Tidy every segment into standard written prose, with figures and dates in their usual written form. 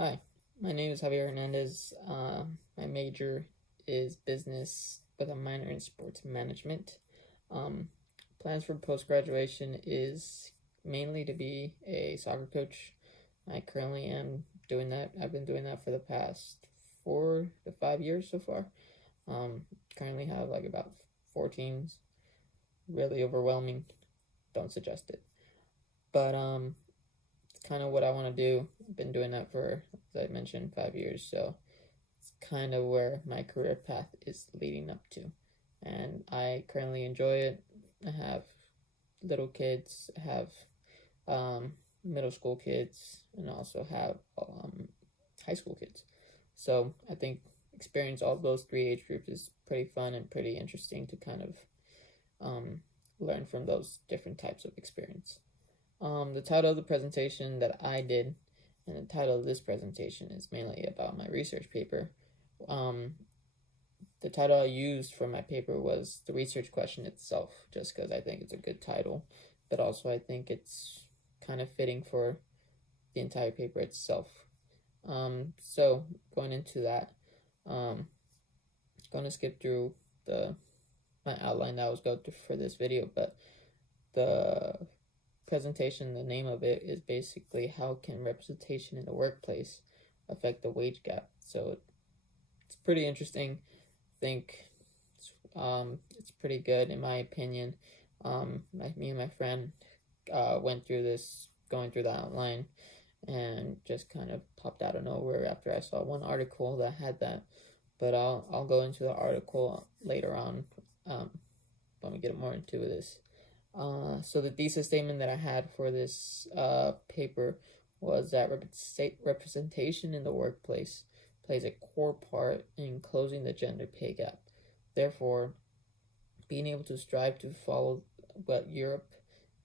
Hi, my name is Javier Hernandez. My major is business with a minor in sports management. Um, Plans for post graduation is mainly to be a soccer coach. I currently am doing that. I've been doing that for the past 4 to 5 years so far. Um, Currently have like about 4 teams. Really overwhelming. Don't suggest it. But it's kind of what I want to do. I've been doing that for, as I mentioned, 5 years. So it's kind of where my career path is leading up to. And I currently enjoy it. I have little kids, I have middle school kids, and also have high school kids. So I think experience all those three age groups is pretty fun and pretty interesting to kind of um, learn from those different types of experience. The title of the presentation that I did and the title of this presentation is mainly about my research paper. Um, the title I used for my paper was the research question itself, just because I think it's a good title, but also I think it's kind of fitting for the entire paper itself. So going into that, going to skip through the my outline that I was going through for this video, but the presentation, the name of it is basically how can representation in the workplace affect the wage gap. So it's pretty interesting. I think it's pretty good in my opinion. Me and my friend went through this, going through the outline, and just kind of popped out of nowhere after I saw one article that had that. But I'll go into the article later on when we get more into this. So the thesis statement that I had for this paper was that representation in the workplace plays a core part in closing the gender pay gap. Therefore, being able to strive to follow what Europe,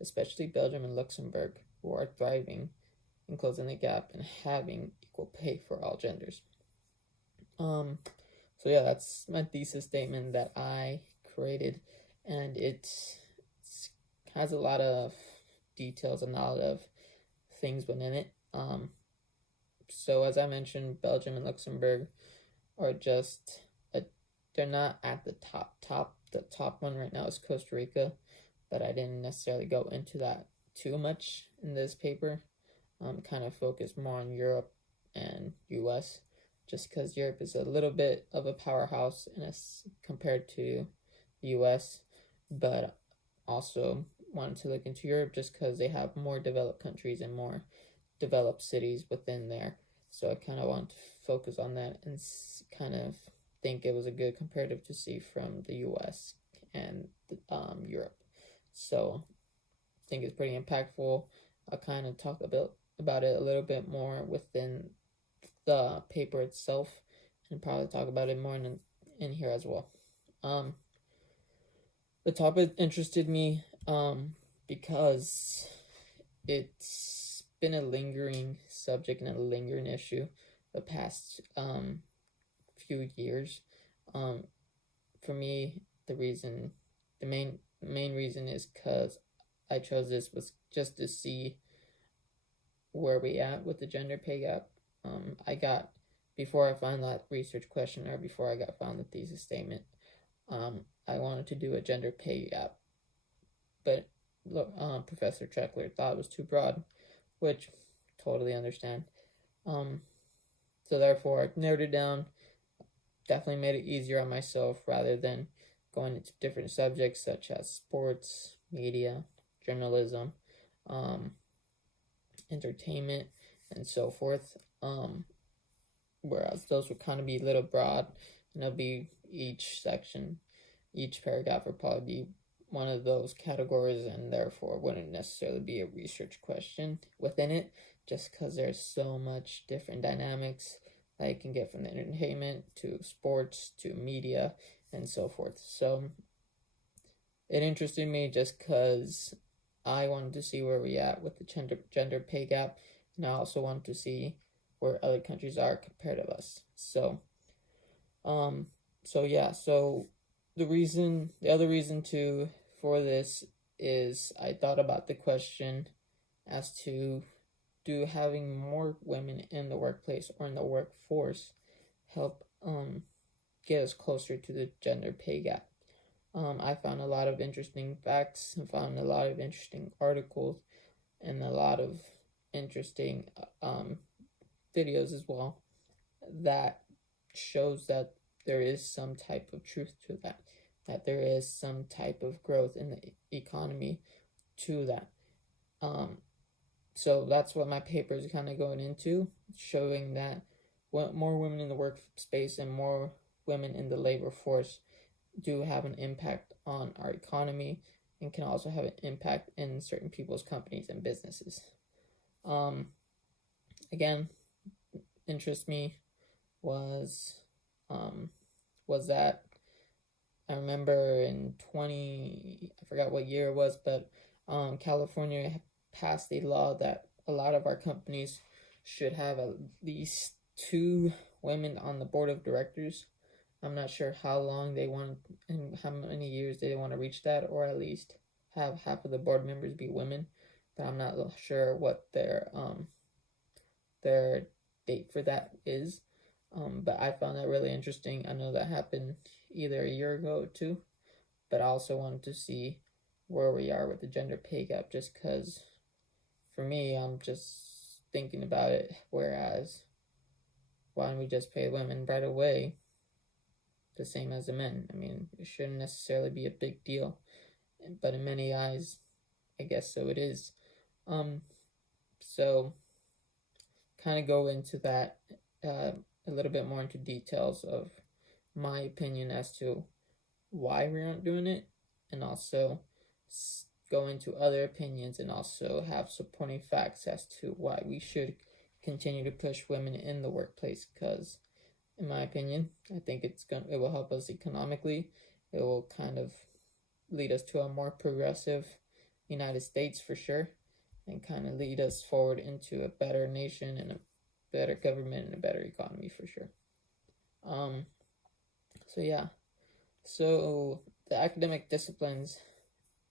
especially Belgium and Luxembourg, who are thriving in closing the gap and having equal pay for all genders. Um, so yeah, that's my thesis statement that I created, and it has a lot of details and a lot of things within it. So as I mentioned, Belgium and Luxembourg are just they're not at the top. The top one right now is Costa Rica, but I didn't necessarily go into that too much in this paper. Kind of focused more on Europe and U.S. just because Europe is a little bit of a powerhouse compared to the U.S., but also wanted to look into Europe just because they have more developed countries and more developed cities within there. So I kind of want to focus on that and kind of think it was a good comparative to see from the U.S. and Europe. So I think it's pretty impactful. I'll kind of talk about it a little bit more within the paper itself, and probably talk about it more in here as well. The topic interested me because it's been a lingering subject and a lingering issue the past few years. For me, the main reason is because I chose this was just to see where we at with the gender pay gap. I got before I found that research question, or before I got found the thesis statement. I wanted to do a gender pay gap, but Professor Treckler thought it was too broad, which totally understand. So therefore, I narrowed it down. Definitely made it easier on myself rather than going into different subjects such as sports, media, journalism, entertainment, and so forth. Whereas those would kind of be a little broad, and it'll be each section, each paragraph would probably be one of those categories, and therefore wouldn't necessarily be a research question within it, just because there's so much different dynamics that you can get from the entertainment to sports to media and so forth. So it interested me just because I wanted to see where we at with the gender pay gap, and I also wanted to see where other countries are compared to us. So the other reason for this is I thought about the question as to do having more women in the workplace or in the workforce help get us closer to the gender pay gap? I found a lot of interesting facts and found a lot of interesting articles and a lot of interesting videos as well that shows that there is some type of truth to that there is some type of growth in the economy to that. So that's what my paper is kind of going into, showing that more women in the workspace and more women in the labor force do have an impact on our economy and can also have an impact in certain people's companies and businesses. Again, interests me was that I remember in I forgot what year it was, but California passed a law that a lot of our companies should have at least 2 women on the board of directors. I'm not sure how long they want and how many years they want to reach that, or at least have half of the board members be women. But I'm not sure what their date for that is. But I found that really interesting. I know that happened either a year ago or 2, but I also wanted to see where we are with the gender pay gap, just because for me, I'm just thinking about it, whereas why don't we just pay women right away the same as the men? I mean, it shouldn't necessarily be a big deal, but in many eyes, I guess so it is. So kind of go into that a little bit more into details of my opinion as to why we aren't doing it, and also go into other opinions and also have supporting facts as to why we should continue to push women in the workplace, because in my opinion, I think it will help us economically. It will kind of lead us to a more progressive United States for sure, and kind of lead us forward into a better nation and a better government and a better economy for sure. So yeah, so the academic disciplines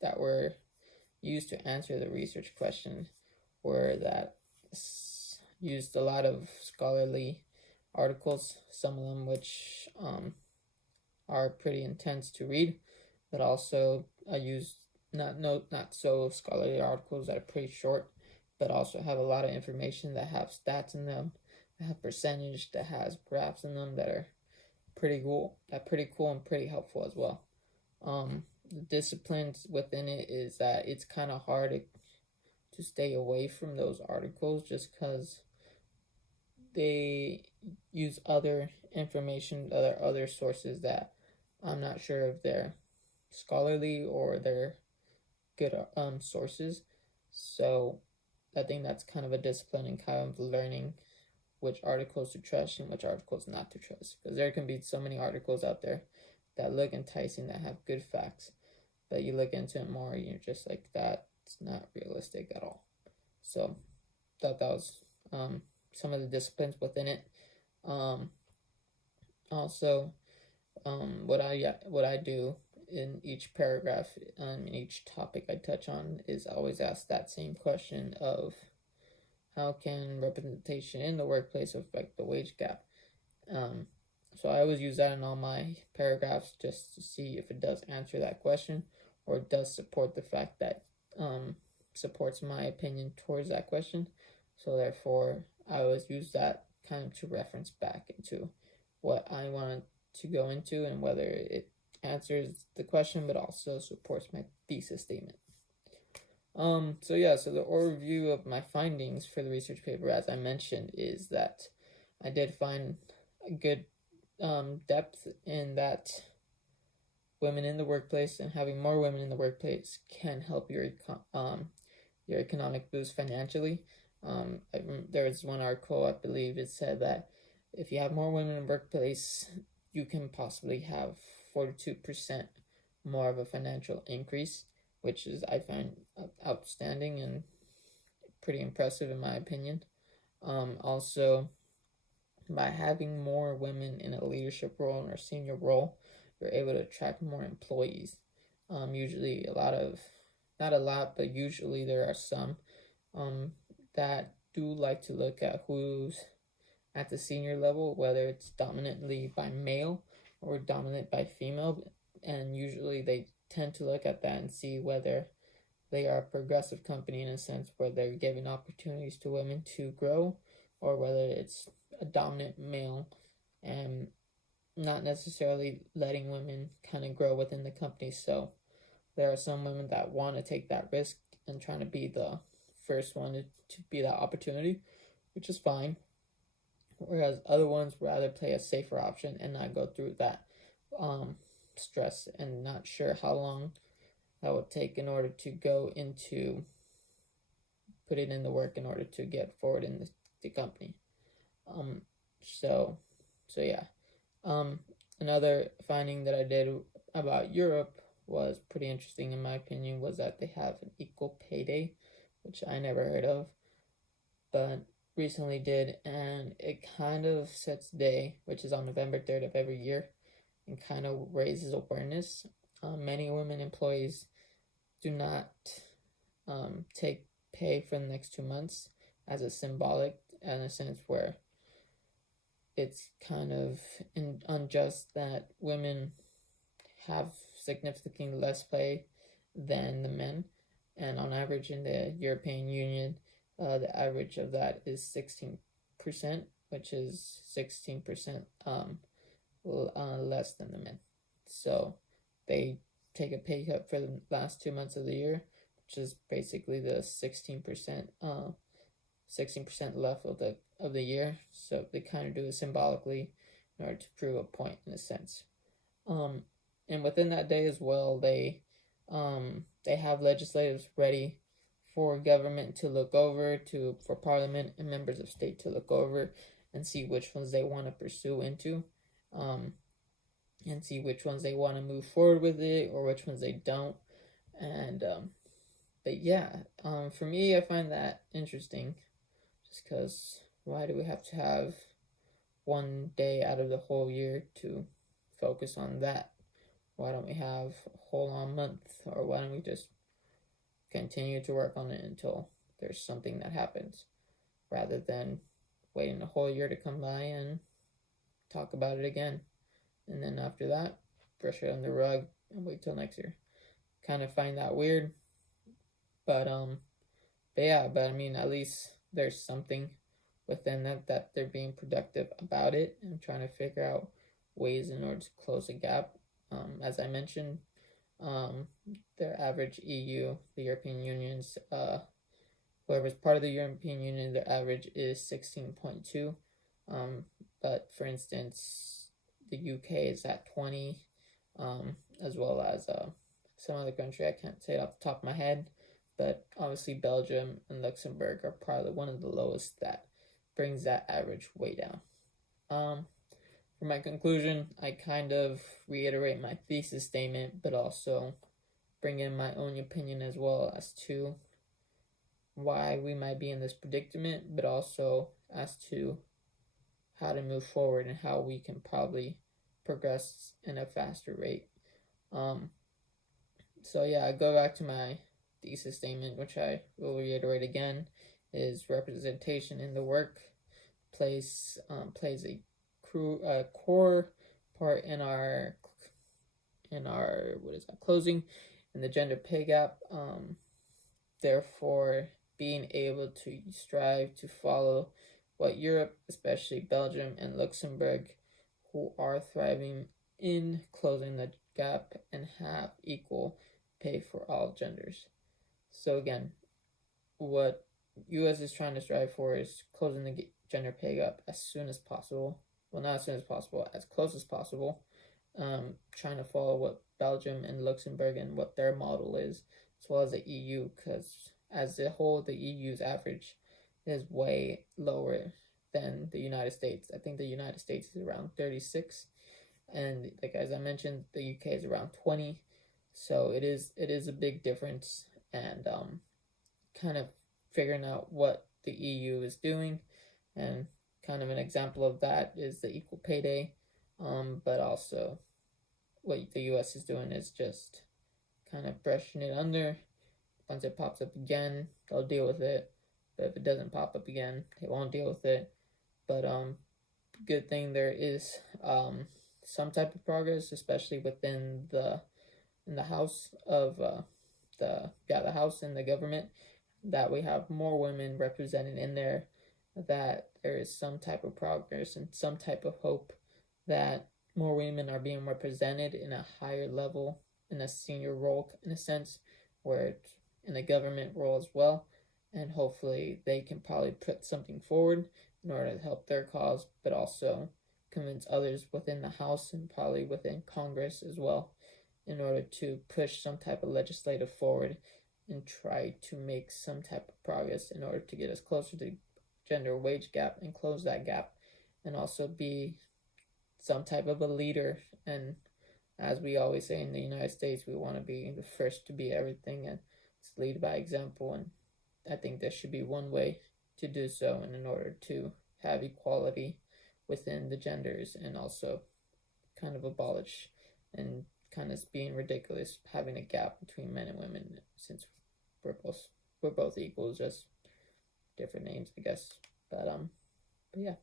that were used to answer the research question were that used a lot of scholarly articles, some of them which are pretty intense to read, but also I used not so scholarly articles that are pretty short, but also have a lot of information that have stats in them, that have percentage, that has graphs in them that are pretty cool and pretty helpful as well. The disciplines within it is that it's kind of hard to stay away from those articles, just because they use other information, other sources that I'm not sure if they're scholarly or they're good sources. So I think that's kind of a discipline in kind of learning which articles to trust and which articles not to trust, because there can be so many articles out there that look enticing, that have good facts, but you look into it more and you're just like, that's not realistic at all. So that was some of the disciplines within it. Also, what I do in each paragraph, in each topic I touch on, is always ask that same question of how can representation in the workplace affect the wage gap. So I always use that in all my paragraphs, just to see if it does answer that question, or it does support the fact that supports my opinion towards that question. So therefore, I always use that kind of to reference back into what I wanted to go into and whether it answers the question but also supports my thesis statement. So the overview of my findings for the research paper, as I mentioned, is that I did find a good depth in that women in the workplace and having more women in the workplace can help your economic boost financially. There was one article, I believe it said that if you have more women in the workplace, you can possibly have 42% more of a financial increase, which is, I find, outstanding and pretty impressive in my opinion. Also, by having more women in a leadership role or a senior role, you're able to attract more employees. Usually not a lot, but usually there are some that do like to look at who's at the senior level, whether it's dominantly by male or dominant by female, and usually they tend to look at that and see whether they are a progressive company in a sense where they're giving opportunities to women to grow, or whether it's a dominant male and not necessarily letting women kind of grow within the company. So there are some women that want to take that risk and trying to be the first one to be that opportunity, which is fine. Whereas other ones rather play a safer option and not go through that stress, and not sure how long that would take in order to go into putting in the work in order to get forward in the company. So yeah. Another finding that I did about Europe was pretty interesting in my opinion, was that they have an equal pay day, which I never heard of, but recently did, and it kind of sets the day, which is on November 3rd of every year, and kind of raises awareness. Many women employees do not take pay for the next 2 months as a symbolic, in a sense where it's kind of unjust that women have significantly less pay than the men. And on average in the European Union, the average of that is 16%, which is 16% less than the men. So they take a pay cut for the last 2 months of the year, which is basically the 16% left of the year. So they kind of do it symbolically in order to prove a point in a sense. And within that day as well, they have legislatives ready for government to look over, for Parliament and members of state to look over and see which ones they want to pursue into, and see which ones they want to move forward with it or which ones they don't. And but yeah, for me, I find that interesting, just because why do we have to have one day out of the whole year to focus on that? Why don't we have a whole on month, or why don't we just continue to work on it until there's something that happens, rather than waiting a whole year to come by and talk about it again, and then after that brush it under the rug and wait till next year. Kind of find that weird, but yeah, but I mean, at least there's something within that they're being productive about it and trying to figure out ways in order to close the gap. As I mentioned, their average EU, the European Union's, whoever's part of the European Union, their average is 16.2. But for instance, the UK is at 20, as well as some other country I can't say it off the top of my head, but obviously Belgium and Luxembourg are probably one of the lowest. That brings that average way down. For my conclusion, I kind of reiterate my thesis statement, but also bring in my own opinion as well as to why we might be in this predicament, but also as to how to move forward and how we can probably progress in a faster rate. So yeah, I go back to my thesis statement, which I will reiterate again, is representation in the workplace plays a core part in our closing in the gender pay gap. Therefore, being able to strive to follow what Europe, especially Belgium and Luxembourg, who are thriving in closing the gap and have equal pay for all genders. So again, what US is trying to strive for is closing the gender pay gap as soon as possible. Well, not as soon as possible, as close as possible. Trying to follow what Belgium and Luxembourg and what their model is, as well as the EU, because as a whole, the EU's average is way lower than the United States. I think the United States is around 36, and like as I mentioned, the UK is around 20. So it is a big difference, and kind of figuring out what the EU is doing, and kind of an example of that is the equal pay day, but also what the US is doing is just kind of brushing it under. Once it pops up again, they'll deal with it. but if it doesn't pop up again, they won't deal with it. But good thing there is some type of progress, especially within the House of the House and the government, that we have more women represented in there, that there is some type of progress and some type of hope that more women are being represented in a higher level, in a senior role, in a sense, where it's in a government role as well. And hopefully they can probably put something forward in order to help their cause, but also convince others within the House and probably within Congress as well, in order to push some type of legislative forward and try to make some type of progress in order to get us closer to gender wage gap and close that gap, and also be some type of a leader. And as we always say in the United States, we want to be the first to be everything, and lead by example. And I think there should be one way to do so, and in order to have equality within the genders, and also kind of abolish and kind of being ridiculous having a gap between men and women, since we're both equals, just different names, I guess. But yeah.